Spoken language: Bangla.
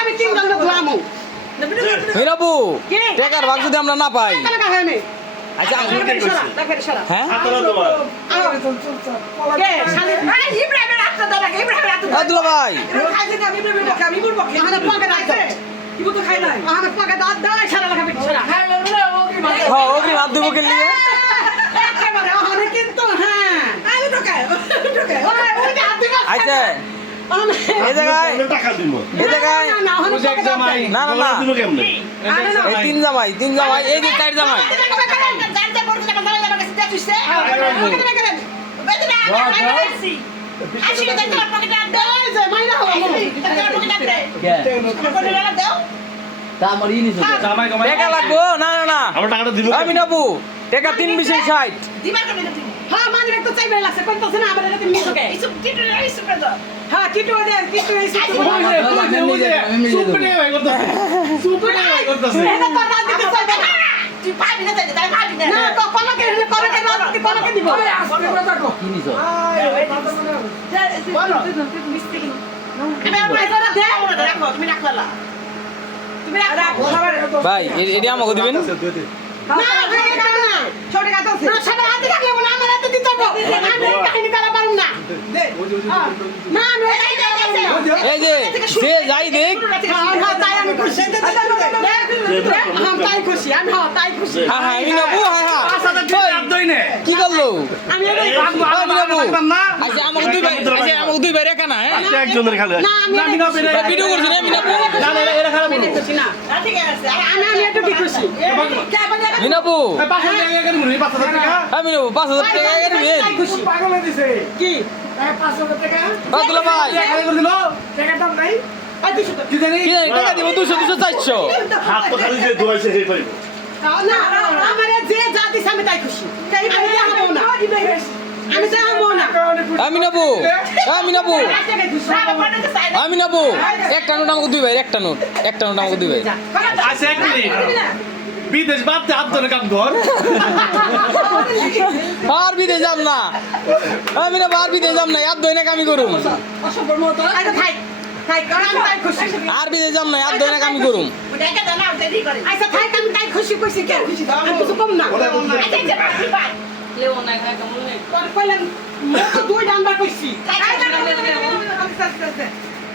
আমি 3 জন ঘুরামু মিনাপু টাকার ভাগ যদি আমরা না পাই আচ্ছা হ্যাঁ দুলা ভাই হ্যাঁ অগ্রিম হাত দেবো কেন নিয়ে আচ্ছা এই জায়গায় না না না এই তিন জামাই এই যে 4 জামাই টাকা লাগবো না না না আমি নেবো টাকা 3 বিশ 60 হ্যাঁ মানে একটু চাইবে লাগছে কইতাছ না আমাদের এতে মিছো কে ইসু টিটু ইসু পেদ হ্যাঁ টিটু ইসু সুপনে ভাই করতাছ সুপনে ভাই করতাছ এটা তো না দিতে চাইবে না তুই পাবি না তাই পাবি না না তো কলকে করে রাজনীতি কলকে দিব আস্তে কথা কো কি নিছো বলো মিস্টেক আমি পয়সাটা দে ওটা রাখো তুমি রাখলা তুমি রাখো ভাই এডি আমাকে দিবেন না ছোট কাজ আছে না সবাই হাতে রাখলে বলে আমার হাতে দিতে হবে আমি কাহিনী করা পারুম না দে না এই যে সে যাই দেখ তাই আমি খুশি তাই খুশি আমি তাই খুশি হ্যাঁ হ্যাঁ আমি নেবো হ্যাঁ কি করলো আমি আচ্ছা আমাকে দুই ভাই রেখা না হ্যাঁ একজনের খালি না আমি ভিডিও করছি না আমি নেবো না না এরা খারাপ বলো খুশি না ঠিক আছে আমি একটু খুশি মিনাপু 500 টাকা করে মুনি 5000 টাকা আমি নেবো 5000 টাকা দিবেন খুশি পাগল হয়ে দিছে কি 500 টাকা দুলা ভাই খালি করে দিল টাকার দাম নাই কি জানি কি জানি টাকা দিব 200 400 হাত তো খালি যে দোয়াইছে সেই পাইবো না আমার যে যা দিছে আমি তাই খুশি আমি যাবো না আমি যাবো না আমি নেবো একটা নোট আমাকে দুই ভাই একটা নোট আমাকে দুই ভাই আচ্ছা এক মিনিট বিদেশ বাদ দে হাত ধরে কাম কর আর বিদেশ যাম না আমি না আর বিদেশ যাম না আর দই না কামি করুম আর বিদেশ যাম না আর দই না কামি করুম আচ্ছা থাক আমি তাই খুশি খুশি কে খুশি আমি কিছু কম না Leon নাই খায় কেমন নেই তোর কইলাম দুই ডান্ডা কইছি